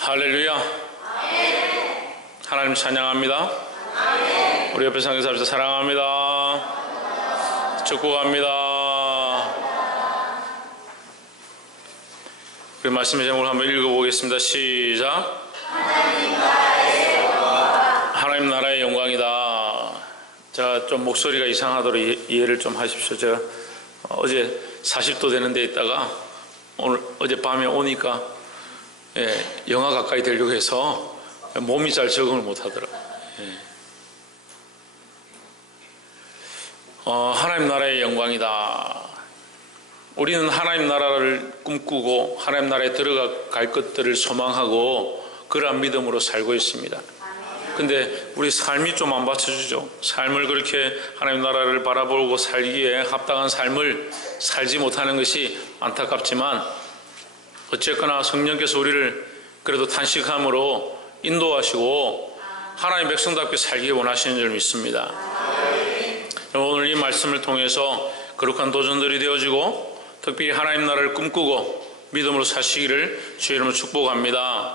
할렐루야. 하나님 찬양합니다. 우리 옆에 상에 사람들 사랑합니다. 축복합니다. 그 말씀의 제목을 한번 읽어보겠습니다. 시작. 하나님 나라의 영광이다. 제가 좀 목소리가 이상하도록 이해를 좀 하십시오. 제가 어제 40도 되는 데 있다가 어젯밤에 오니까 영하 가까이 되려고 해서 몸이 잘 적응을 못 하더라고요. 하나님 나라의 영광이다. 우리는 하나님 나라를 꿈꾸고 하나님 나라에 들어갈 것들을 소망하고 그러한 믿음으로 살고 있습니다. 근데 우리 삶이 좀 안 받쳐주죠. 삶을 그렇게 하나님 나라를 바라보고 살기에 합당한 삶을 살지 못하는 것이 안타깝지만 어쨌거나 성령께서 우리를 그래도 탄식함으로 인도하시고 하나님 백성답게 살기 원하시는 줄 믿습니다. 오늘 이 말씀을 통해서 거룩한 도전들이 되어지고 특별히 하나님 나라를 꿈꾸고 믿음으로 사시기를 주의 이름으로 축복합니다.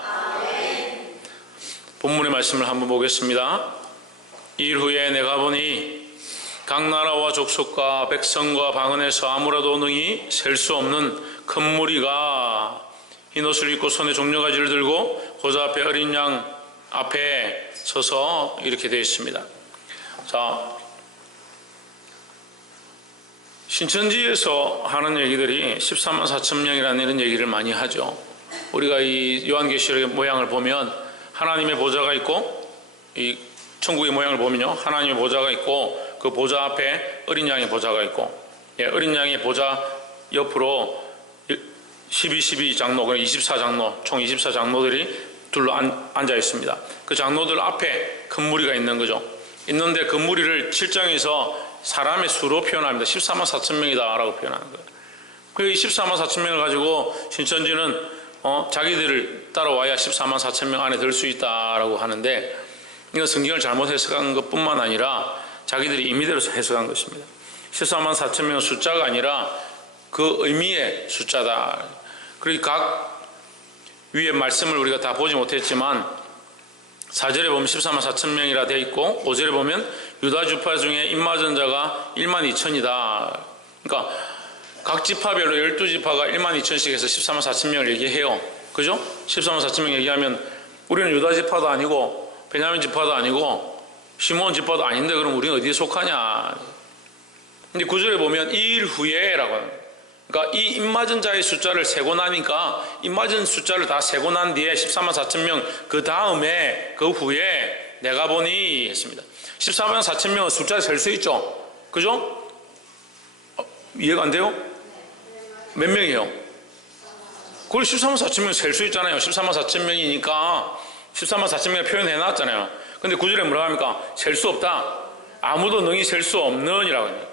본문의 말씀을 한번 보겠습니다. 일 후에 내가 보니 각 나라와 족속과 백성과 방언에서 아무라도 능히 셀 수 없는 큰 무리가 흰 옷을 입고 손에 종려가지를 들고 보좌 앞에 어린 양 앞에 서서 이렇게 되어 있습니다. 자, 신천지에서 하는 얘기들이 14만 4천 명이라는 이런 얘기를 많이 하죠. 우리가 이 요한계시록의 모양을 보면 하나님의 보좌가 있고 이 천국의 모양을 보면요, 하나님의 보좌가 있고 그 보좌 앞에 어린 양의 보좌가 있고, 어린 양의 보좌 옆으로 12 장로, 24장로, 총 24장로들이 둘러 앉아 있습니다. 그 장로들 앞에 큰 무리가 있는 거죠. 있는데 그 무리를 7장에서 사람의 수로 표현합니다. 14만 4천 명이다 라고 표현하는 거예요. 그 14만 4천 명을 가지고 신천지는 자기들을 따라와야 14만 4천 명 안에 들 수 있다라고 하는데, 이건 성경을 잘못 해석한 것뿐만 아니라 자기들이 임의대로 해석한 것입니다. 14만 4천 명은 숫자가 아니라 그 의미의 숫자다. 그리고 각 위의 말씀을 우리가 다 보지 못했지만 4절에 보면 14만 4천 명이라 되어 있고 5절에 보면 유다 지파 중에 입맞은 자가 1만 2천이다. 그러니까 각 지파별로 12지파가 1만 2천씩 해서 14만 4천 명을 얘기해요. 그죠? 14만 4천 명 얘기하면 우리는 유다 지파도 아니고 베냐민 지파도 아니고 시몬 지파도 아닌데 그럼 우리는 어디에 속하냐. 근데 9절에 보면 이 일 후에 라고 합니다. 그러니까 이 입맞은 자의 숫자를 세고 나니까 입맞은 숫자를 다 세고 난 뒤에 14만 4천 명 그 다음에 그 후에 내가 보니 했습니다. 14만 4천 명은 숫자를 셀 수 있죠. 그죠? 이해가 안 돼요? 몇 명이에요? 그걸 14만 4천 명 셀 수 있잖아요. 14만 4천 명이니까 14만 4천 명을 표현해 놨잖아요. 근데 9절에 뭐라고 합니까? 셀 수 없다. 아무도 능히 셀 수 없는 이라고 합니다.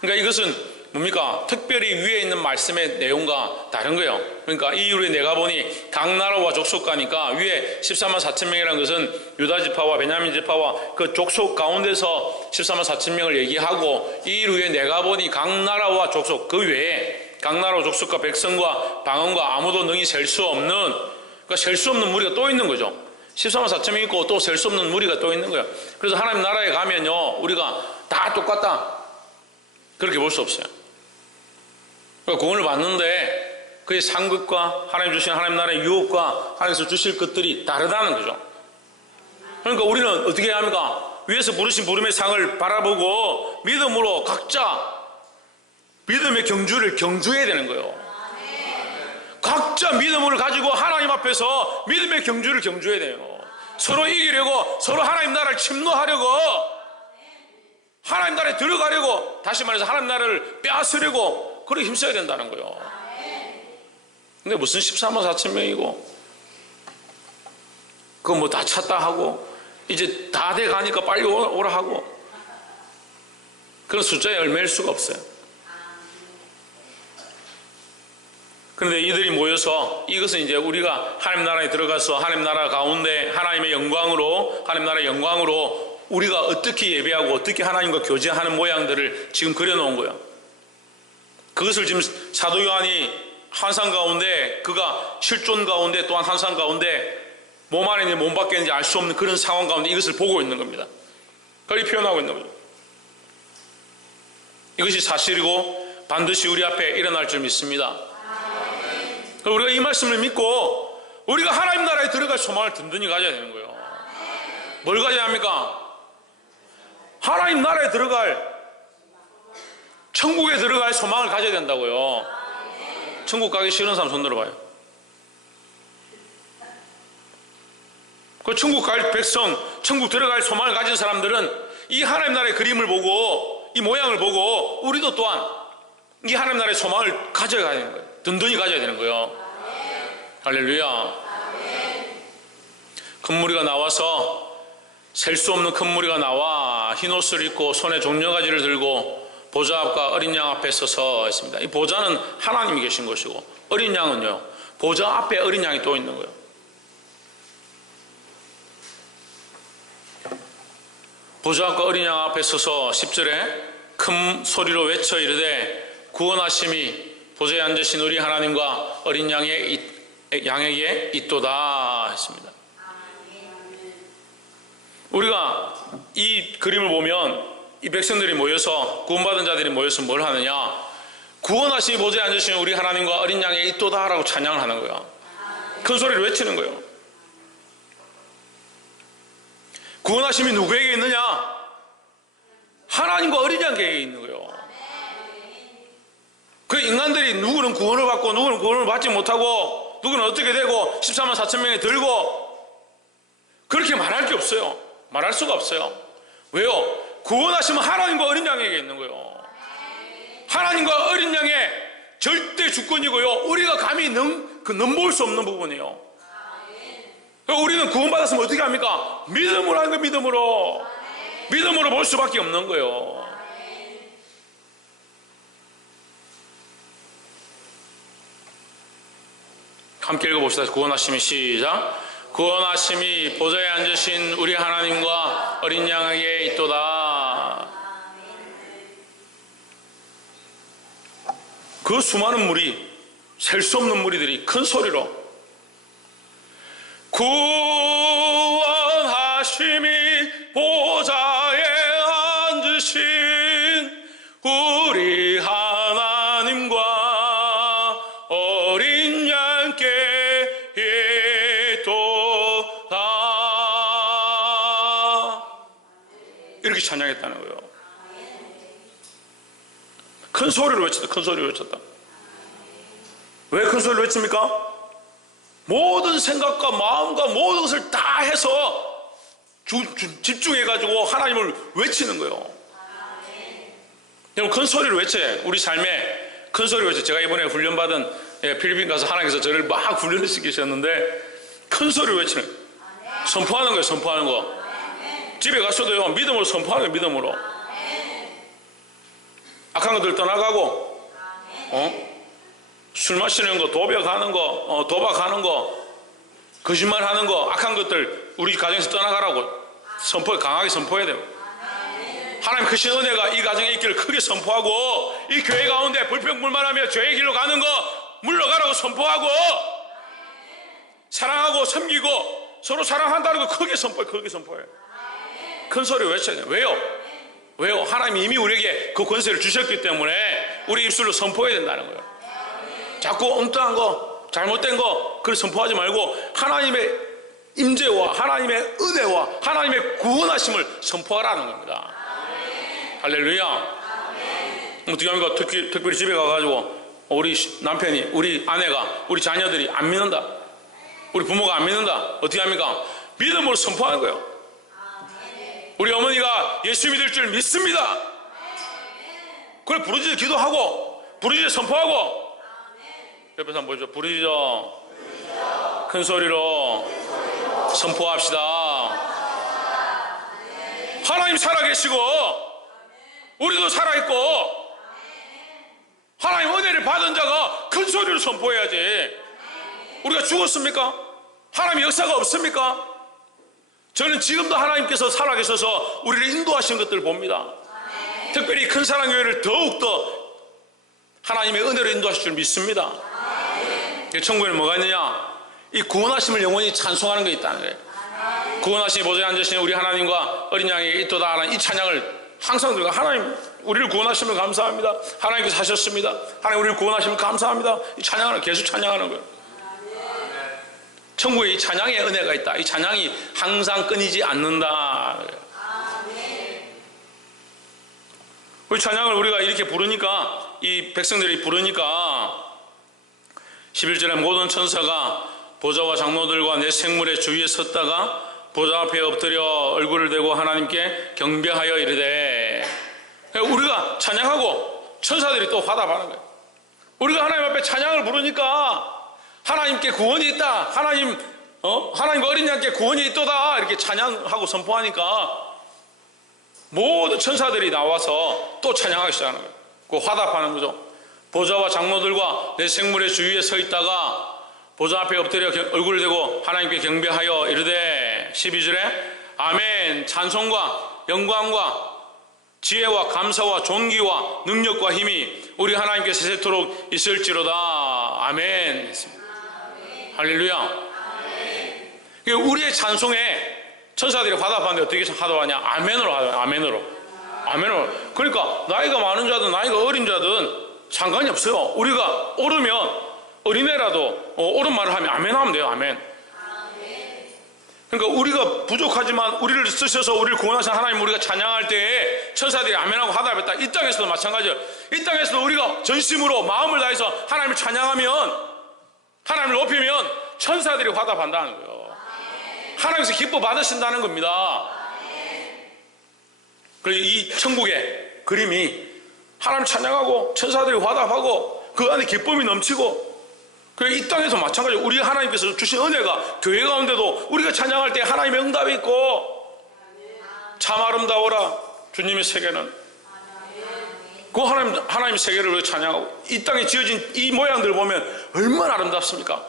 그러니까 이것은 뭡니까? 특별히 위에 있는 말씀의 내용과 다른 거예요. 그러니까 이 이후에 내가 보니 각 나라와 족속가니까 위에 14만 4천 명이라는 것은 유다 지파와 베냐민 지파와 그 족속 가운데서 14만 4천 명을 얘기하고, 이 이후에 내가 보니 각 나라와 족속 그 외에 각 나라와 족속과 백성과 방언과 아무도 능히 셀 수 없는, 그러니까 셀 수 없는 무리가 또 있는 거죠. 14만 4천 명 있고 또 셀 수 없는 무리가 또 있는 거예요. 그래서 하나님 나라에 가면요, 우리가 다 똑같다 그렇게 볼 수 없어요. 그러니까 구원을 받는데 그의 상급과 하나님 주신 하나님 나라의 유업과 하나님께서 주실 것들이 다르다는 거죠. 그러니까 우리는 어떻게 해야 합니까? 위에서 부르신 부름의 상을 바라보고 믿음으로 각자 믿음의 경주를 경주해야 되는 거예요. 각자 믿음을 가지고 하나님 앞에서 믿음의 경주를 경주해야 돼요. 서로 이기려고, 서로 하나님 나라를 침노하려고, 하나님 나라에 들어가려고, 다시 말해서 하나님 나라를 빼앗으려고 그렇게 힘써야 된다는 거예요. 근데 무슨 14만 4천 명이고 그거 뭐 다 찼다 하고 이제 다 돼 가니까 빨리 오라 하고 그런 숫자에 얽매일 수가 없어요. 그런데 이들이 모여서 이것은 이제 우리가 하나님 나라에 들어가서 하나님 나라 가운데 하나님의 영광으로, 하나님 나라의 영광으로 우리가 어떻게 예배하고 어떻게 하나님과 교제하는 모양들을 지금 그려놓은 거예요. 그것을 지금 사도 요한이 환상 가운데, 그가 실존 가운데 또한 환상 가운데 몸 안에 있는지 몸 밖에 있는지 알 수 없는 그런 상황 가운데 이것을 보고 있는 겁니다. 그렇게 표현하고 있는 거죠. 이것이 사실이고 반드시 우리 앞에 일어날 줄 믿습니다. 우리가 이 말씀을 믿고 우리가 하나님 나라에 들어갈 소망을 든든히 가져야 되는 거예요. 뭘 가져야 합니까? 하나님 나라에 들어갈, 천국에 들어갈 소망을 가져야 된다고요. 천국 가기 싫은 사람 손 들어봐요. 그 천국 갈 백성, 천국 들어갈 소망을 가진 사람들은 이 하나님 나라의 그림을 보고, 이 모양을 보고 우리도 또한 이 하나님 나라의 소망을 가져야 되는 거예요. 든든히 가져야 되는 거예요. 할렐루야. 큰 무리가 나와서, 셀 수 없는 큰 무리가 나와 흰옷을 입고 손에 종려가지를 들고 보좌 앞과 어린 양 앞에 서서 있습니다. 이 보좌는 하나님이 계신 것이고 어린 양은요, 보좌 앞에 어린 양이 또 있는 거예요. 보좌 앞과 어린 양 앞에 서서 10절에 큰 소리로 외쳐 이르되 구원하심이 보좌에 앉으신 우리 하나님과 어린 양에게 있도다 했습니다. 우리가 이 그림을 보면 이 백성들이 모여서, 구원받은 자들이 모여서 뭘 하느냐, 구원하심이 보좌에 앉으신 우리 하나님과 어린 양에 있도다 라고 찬양을 하는 거야. 큰 소리를 외치는 거예요. 구원하심이 누구에게 있느냐? 하나님과 어린 양에게 있는 거예요. 그 인간들이 누구는 구원을 받고 누구는 구원을 받지 못하고 누구는 어떻게 되고 14만 4천 명이 들고, 그렇게 말할 게 없어요. 말할 수가 없어요. 왜요? 구원하시면 하나님과 어린 양에게 있는 거예요. 하나님과 어린 양의 절대 주권이고요, 우리가 감히 넘볼 수 없는 부분이에요. 우리는 구원받았으면 어떻게 합니까? 믿음으로 하는 거예요. 믿음으로 볼 수밖에 없는 거예요. 함께 읽어봅시다. 구원하심이 시작. 구원하심이 보좌에 앉으신 우리 하나님과 어린 양에게 있도다. 그 수많은 무리, 셀 수 없는 무리들이 큰 소리로 구원하심이 보좌에 앉으신 우리 하나님과 어린 양께 있도다. 이렇게 찬양했다는 거예요. 큰 소리를 외쳤다. 큰 소리를 외쳤다. 왜 큰 소리를 외칩니까? 모든 생각과 마음과 모든 것을 다 해서 집중해가지고 하나님을 외치는 거예요. 여러분, 큰 소리를 외쳐요. 우리 삶에 큰 소리를 외쳐요. 제가 이번에 훈련받은 필리핀 가서 하나님께서 저를 막 훈련을 시키셨는데 큰 소리를 외치는 거예요. 선포하는 거예요. 선포하는 거. 집에 가서도요, 믿음으로 선포하는 거예요. 믿음으로. 악한 것들 떠나가고, 술 마시는 거, 도박하는 거, 도박하는 거, 거짓말하는 거, 악한 것들 우리 가정에서 떠나가라고 강하게 선포해야 돼요. 하나님 크신 은혜가 이 가정에 있기를 크게 선포하고, 이 교회 가운데 불평불만하며 죄의 길로 가는 거 물러가라고 선포하고, 사랑하고 섬기고 서로 사랑한다는 거 크게 선포해요. 큰 소리로 외쳐야 돼요. 왜요? 하나님이 이미 우리에게 그 권세를 주셨기 때문에 우리 입술로 선포해야 된다는 거예요. 자꾸 엉뚱한 거, 잘못된 거 그걸 선포하지 말고 하나님의 임재와 하나님의 은혜와 하나님의 구원하심을 선포하라는 겁니다. 할렐루야. 어떻게 합니까? 특별히 집에 가가지고 우리 남편이, 우리 아내가, 우리 자녀들이 안 믿는다, 우리 부모가 안 믿는다, 어떻게 합니까? 믿음으로 선포하는 거예요. 우리 어머니가 예수 믿을 줄 믿습니다. 그걸 부르짖어 기도하고 부르짖어 선포하고. 옆에서 한번 보죠. 부르짖어 큰 소리로 선포합시다. 하나님 살아계시고 우리도 살아있고 하나님 은혜를 받은 자가 큰 소리로 선포해야지. 우리가 죽었습니까? 하나님 역사가 없습니까? 저는 지금도 하나님께서 살아계셔서 우리를 인도하신 것들을 봅니다. 특별히 큰 사랑교회를 더욱더 하나님의 은혜로 인도하실 줄 믿습니다. 천국에는 뭐가 있느냐? 이 구원하심을 영원히 찬송하는 게 있다는 거예요. 구원하심이 보좌에 앉으신 우리 하나님과 어린 양에게 있도다 하는 이 찬양을 항상 들고, 하나님 우리를 구원하심을 감사합니다. 하나님께서 하셨습니다. 하나님 우리를 구원하심을 감사합니다. 이 찬양을 계속 찬양하는 거예요. 천국에 이 찬양의 은혜가 있다. 이 찬양이 항상 끊이지 않는다. 이 찬양을 우리가 이렇게 부르니까, 이 백성들이 부르니까 11절에 모든 천사가 보좌와 장로들과 내 생물의 주위에 섰다가 보좌 앞에 엎드려 얼굴을 대고 하나님께 경배하여 이르되, 우리가 찬양하고 천사들이 또 화답하는 거예요. 우리가 하나님 앞에 찬양을 부르니까 하나님께 구원이 있다, 하나님 어린 양께 구원이 있도다 이렇게 찬양하고 선포하니까 모든 천사들이 나와서 또 찬양하기 시작하는 거예요. 그 화답하는 거죠. 보좌와 장로들과 내 생물의 주위에 서 있다가 보좌 앞에 엎드려 얼굴을 대고 하나님께 경배하여 이르되, 12절에 아멘, 찬송과 영광과 지혜와 감사와 존귀와 능력과 힘이 우리 하나님께 세세토록 있을지로다. 아멘 했습니다. 할렐루야. 우리의 찬송에 천사들이 화답하는데 어떻게 화답하냐? 아멘으로 화답해요. 아멘으로. 그러니까 나이가 많은 자든 나이가 어린 자든 상관이 없어요. 우리가 오르면 어린애라도 옳은 말을 하면 아멘 하면 돼요. 아멘. 그러니까 우리가 부족하지만 우리를 쓰셔서 우리를 구원하신 하나님 우리가 찬양할 때에 천사들이 아멘하고 화답했다. 이 땅에서도 마찬가지예요. 이 땅에서도 우리가 전심으로 마음을 다해서 하나님을 찬양하면, 하나님을 높이면 천사들이 화답한다는 거예요. 하나님께서 기뻐 받으신다는 겁니다. 그래서 이 천국의 그림이 하나님 찬양하고 천사들이 화답하고 그 안에 기쁨이 넘치고, 이 땅에서 마찬가지로 우리 하나님께서 주신 은혜가 교회 가운데도 우리가 찬양할 때 하나님의 응답이 있고, 참 아름다워라 주님의 세계는, 그 하나님의 세계를 우리가 찬양하고, 이 땅에 지어진 이 모양들 보면 얼마나 아름답습니까?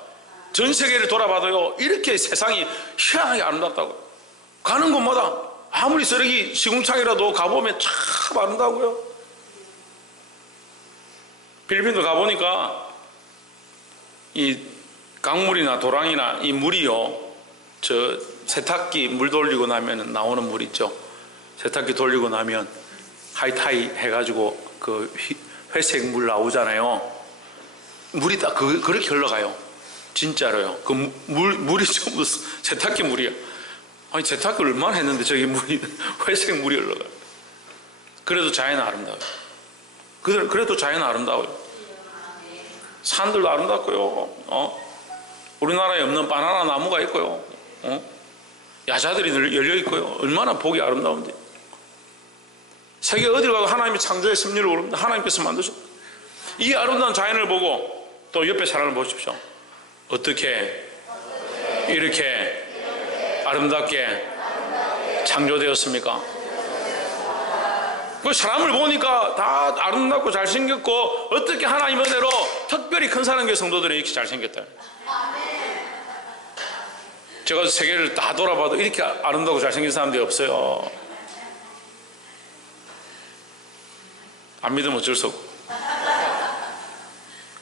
전 세계를 돌아봐도요 이렇게 세상이 희한하게 아름답다고. 가는 곳마다 아무리 쓰레기 시궁창이라도 가보면 참 아름다고요. 필리핀도 가보니까 이 강물이나 도랑이나 이 물이요, 저 세탁기 물 돌리고 나면 나오는 물 있죠. 세탁기 돌리고 나면 하이타이 해가지고 그 회색 물 나오잖아요. 물이 딱 그렇게 흘러가요. 진짜로요. 그 물이 전부 세탁기 물이에요. 아니 세탁기를 얼마나 했는데 저기 물이 회색 물이 흘러가요. 그래도 자연은 아름다워요. 그래도 자연은 아름다워요. 산들도 아름답고요. 우리나라에 없는 바나나 나무가 있고요. 야자들이 열려 있고요. 얼마나 보기 아름다운데. 세계 어딜 가도 하나님이 창조의 섭리를 모릅니다. 하나님께서 만드셨고, 이 아름다운 자연을 보고 또 옆에 사람을 보십시오. 어떻게 이렇게 아름답게 창조되었습니까? 그 사람을 보니까 다 아름답고 잘생겼고, 어떻게 하나님 은혜로 특별히 큰 사랑교회 성도들이 이렇게 잘생겼다. 제가 세계를 다 돌아봐도 이렇게 아름답고 잘생긴 사람들이 없어요. 안 믿으면 어쩔 수 없고.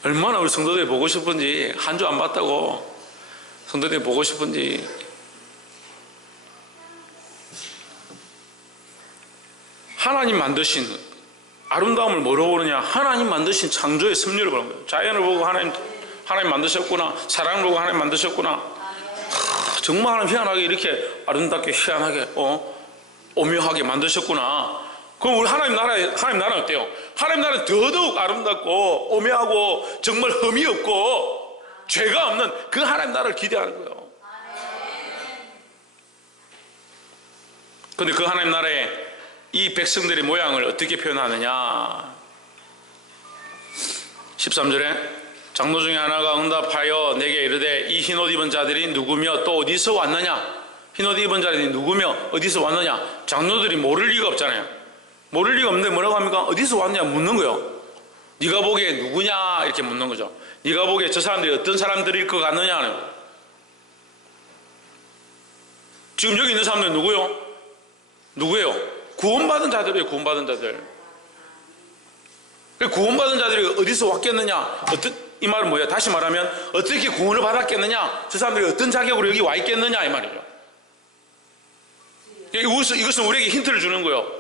얼마나 우리 성도들이 보고 싶은지, 한 주 안 봤다고 성도들이 보고 싶은지. 하나님 만드신 아름다움을 뭐로 보느냐? 하나님 만드신 창조의 섭리를 보는 거예요. 자연을 보고 하나님 만드셨구나, 사랑을 보고 하나님 만드셨구나. 정말 하나님 희한하게 이렇게 아름답게 희한하게 오묘하게 만드셨구나. 그럼 우리 하나님 나라는 어때요? 하나님 나라는 더더욱 아름답고 오묘하고 정말 흠이 없고 죄가 없는 그 하나님 나라를 기대하는 거예요. 그런데 그 하나님 나라에 이 백성들의 모양을 어떻게 표현하느냐? 13절에 장로 중에 하나가 응답하여 내게 이르되 이 흰옷 입은 자들이 누구며 또 어디서 왔느냐? 흰옷 입은 자들이 누구며 어디서 왔느냐? 장로들이 모를 리가 없잖아요. 모를 리가 없는데 뭐라고 합니까? 어디서 왔느냐 묻는 거예요. 네가 보기에 누구냐 이렇게 묻는 거죠. 네가 보기에 저 사람들이 어떤 사람들일 것 같느냐는. 지금 여기 있는 사람들은 누구예요? 구원받은 자들이에요. 구원받은 자들. 구원받은 자들이 어디서 왔겠느냐? 이 말은 뭐예요? 다시 말하면 어떻게 구원을 받았겠느냐? 저 사람들이 어떤 자격으로 여기 와 있겠느냐? 이 말이죠. 이것은 우리에게 힌트를 주는 거예요.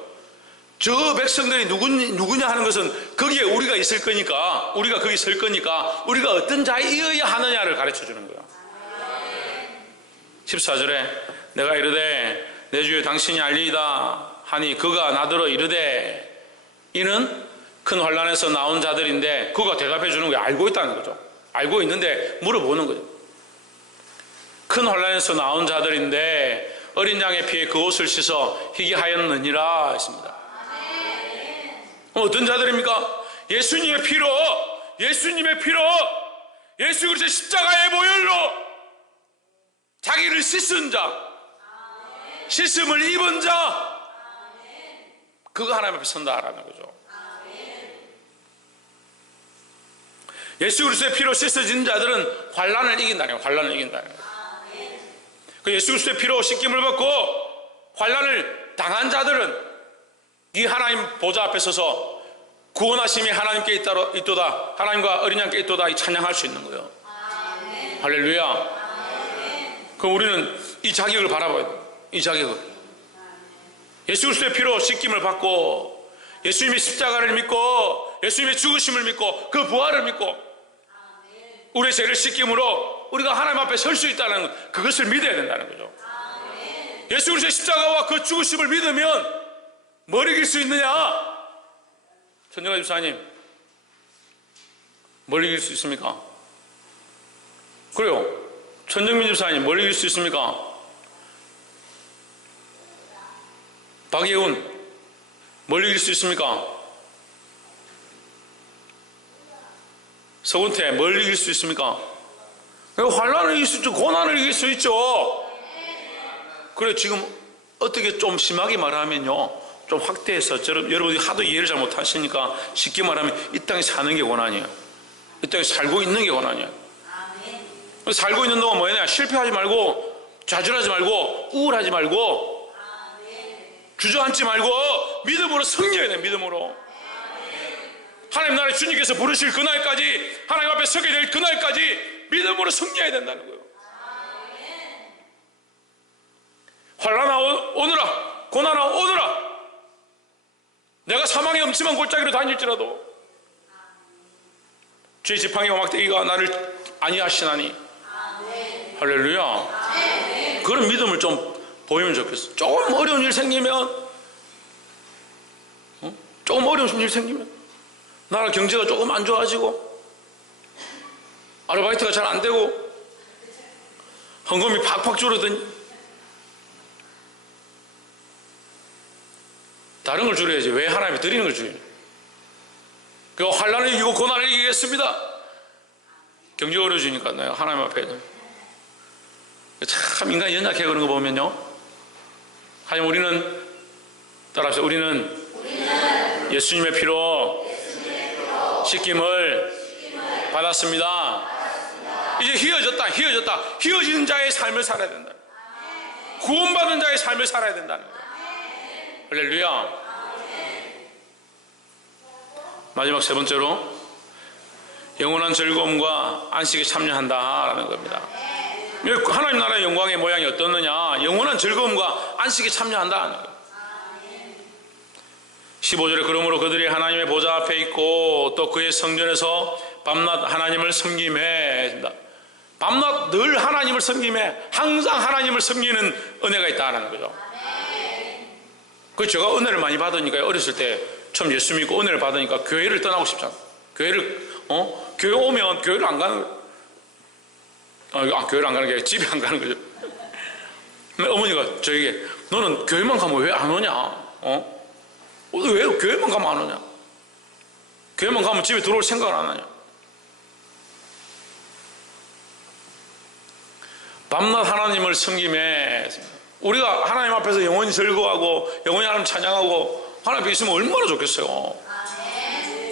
저 백성들이 누구냐 하는 것은 거기에 우리가 있을 거니까, 우리가 거기 설 거니까 우리가 어떤 자이어야 하느냐를 가르쳐 주는 거예요. 14절에 내가 이르되 내 주여 당신이 알리이다 하니 그가 나더러 이르되, 이는 큰 환난에서 나온 자들인데 그가 대답해 주는 거예요. 알고 있다는 거죠. 알고 있는데 물어보는 거죠. 큰 환난에서 나온 자들인데 어린 양의 피에 그 옷을 씻어 희게 하였느니라 했습니다. 어떤 자들입니까? 예수님의 피로 예수 그리스도의 십자가의 보혈로 자기를 씻은 자, 씻음을 입은 자, 그거 하나님 앞에 선다라는 거죠. 예수 그리스도의 피로 씻어진 자들은 환난을 이긴다는 거예요. 환난을 이긴다는 거예요. 그 예수 그리스도의 피로 씻김을 받고 환난을 당한 자들은 이 하나님 보좌 앞에 서서 구원하심이 하나님께 있도다, 하나님과 어린 양께 있도다, 이 찬양할 수 있는 거예요. 아멘. 할렐루야. 아멘. 그럼 우리는 이 자격을 바라봐야 돼요. 이 자격을. 예수 그리스도의 피로 씻김을 받고 예수님의 십자가를 믿고 예수님의 죽으심을 믿고 그 부활을 믿고 우리의 죄를 씻김으로 우리가 하나님 앞에 설 수 있다는 그것을 믿어야 된다는 거죠. 예수 그리스도의 십자가와 그 죽으심을 믿으면 뭘 이길 수 있느냐? 천정아 집사님, 뭘 이길 수 있습니까? 그래요. 천정민 집사님, 뭘 이길 수 있습니까? 박예훈, 뭘 이길 수 있습니까? 서군태, 뭘 이길 수 있습니까? 환난을 이길 수 있죠. 고난을 이길 수 있죠. 그래, 지금 어떻게 좀 심하게 말하면요, 좀 확대해서 여러분이 하도 이해를 잘 못하시니까 쉽게 말하면 이 땅에 사는 게 고난이에요. 이 땅에 살고 있는 게 고난이에요. 살고 있는 동안 뭐냐? 실패하지 말고 좌절하지 말고 우울하지 말고 주저앉지 말고 믿음으로 승리해야 돼요. 믿음으로. 하나님 나라의 주님께서 부르실 그날까지, 하나님 앞에 서게 될 그날까지 믿음으로 승리해야 된다는 거예요. 환난아 오너라, 고난아 오너라. 내가 사망의 음침한 골짜기로 다닐지라도 주의 지팡이와 막대기가 나를 안위하시나니. 할렐루야. 그런 믿음을 좀 보이면 좋겠어. 조금 어려운 일 생기면, 조금 어려운 일 생기면, 나라 경제가 조금 안 좋아지고 아르바이트가 잘 안 되고 헌금이 팍팍 줄어드니 다른 걸 줄여야지. 왜 하나님이 드리는 걸 줄여요? 그 환난을 이기고 고난을 이기겠습니다. 경제가 어려워지니까 내가 하나님 앞에 참 인간이 연약해 그런 거 보면요. 하지만 우리는 따라합시다. 우리는 예수님의 피로 씻김을 받았습니다. 이제 휘어지는 자의 삶을 살아야 된다. 구원받은 자의 삶을 살아야 된다는 거예요. 할렐루야. 마지막 세 번째로 영원한 즐거움과 안식에 참여한다라는 겁니다. 하나님 나라의 영광의 모양이 어떻느냐? 영원한 즐거움과 안식에 참여한다는 거예요. 15절에 그러므로 그들이 하나님의 보좌 앞에 있고 또 그의 성전에서 밤낮 하나님을 섬기매. 밤낮 늘 하나님을 섬기매. 항상 하나님을 섬기는 은혜가 있다는 거죠. 그 제가 은혜를 많이 받으니까 어렸을 때 처음 예수 믿고 은혜를 받으니까 교회를 떠나고 싶잖아. 교회 오면 교회를 안 가는 거예요. 교회를 안 가는 게 아니라 집에 안 가는 거죠. 어머니가 저에게 너는 교회만 가면 왜 안 오냐? 왜 교회만 가면 안 오냐? 교회만 가면 집에 들어올 생각을 안 하냐? 밤낮 하나님을 섬김에 우리가 하나님 앞에서 영원히 즐거워하고 영원히 하나님 찬양하고 하나님 앞에 있으면 얼마나 좋겠어요.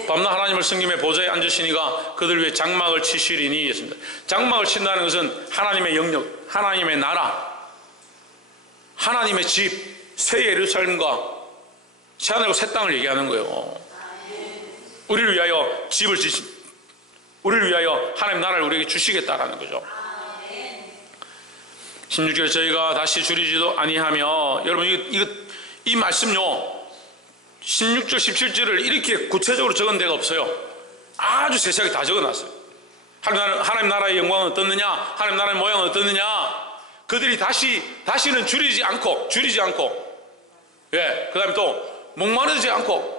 밤낮 하나님을 섬김에 보좌에 앉으시니가 그들 위해 장막을 치시리니 했습니다. 장막을 친다는 것은 하나님의 영역, 하나님의 나라, 하나님의 집, 새 예루살렘과 새하늘과 새 땅을 얘기하는 거예요. 우리를 위하여 집을 지신, 우리를 위하여 하나님 나라를 우리에게 주시겠다라는 거죠. 16절 저희가 다시 줄이지도 아니하며, 여러분 이 말씀요 16절 17절을 이렇게 구체적으로 적은 데가 없어요. 아주 세세하게 다 적어놨어요. 하나님 나라의 영광은 어떻느냐, 하나님 나라의 모양은 어떻느냐, 그들이 다시는 줄이지 않고 예, 그 다음에 또 목마르지 않고,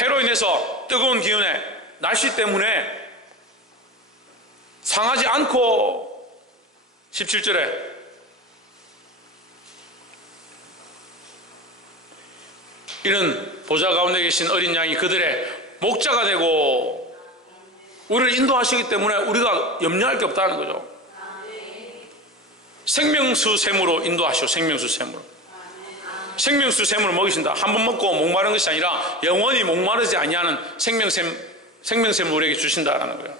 해로 인해서 뜨거운 기운에 날씨 때문에 상하지 않고, 17절에 이런 보좌 가운데 계신 어린 양이 그들의 목자가 되고 우리를 인도하시기 때문에 우리가 염려할 게 없다는 거죠. 생명수 샘으로 인도하시오. 생명수 샘으로. 생명수 샘을 먹이신다. 한 번 먹고 목마른 것이 아니라 영원히 목마르지 아니하는 생명샘을 우리에게 주신다라는 거예요.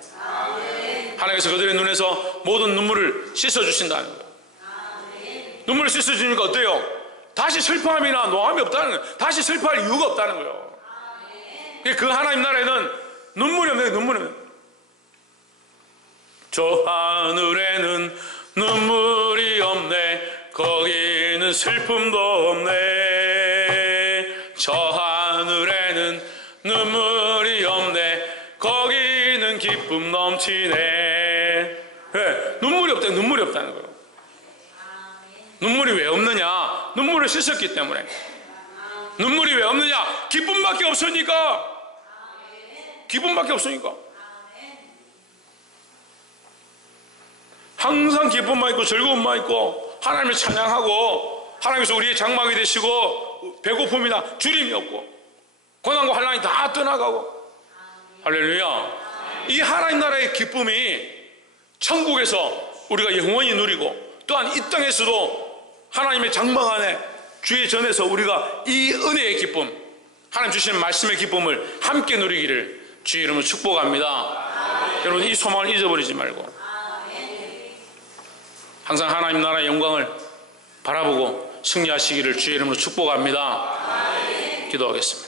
하나님께서 그들의 눈에서 모든 눈물을 씻어주신다는 거예요. 눈물을 씻어주니까 어때요? 다시 슬퍼함이나 노함이 없다는 거예요. 다시 슬퍼할 이유가 없다는 거예요. 그 하나님 나라에는 눈물이 없네. 눈물이 없네. 저 하늘에는 눈물이 없네. 거기는 슬픔도 없네. 저 하늘에는 눈물이 없네. 거기는 기쁨 넘치네. 네, 눈물이 없다. 눈물이 없다는 거예요. 눈물이 왜 없느냐? 눈물을 씻었기 때문에. 눈물이 왜 없느냐? 기쁨밖에 없으니까. 기쁨밖에 없으니까. 항상 기쁨만 있고 즐거움만 있고 하나님을 찬양하고, 하나님께서 우리의 장막이 되시고, 배고픔이나 주림이 없고 고난과 환난이 다 떠나가고. 할렐루야. 이 하나님 나라의 기쁨이 천국에서 우리가 영원히 누리고, 또한 이 땅에서도 하나님의 장막 안에 주의 전에서 우리가 이 은혜의 기쁨, 하나님 주시는 말씀의 기쁨을 함께 누리기를 주의 이름으로 축복합니다. 여러분 이 소망을 잊어버리지 말고 항상 하나님 나라의 영광을 바라보고 승리하시기를 주의 이름으로 축복합니다. 기도하겠습니다.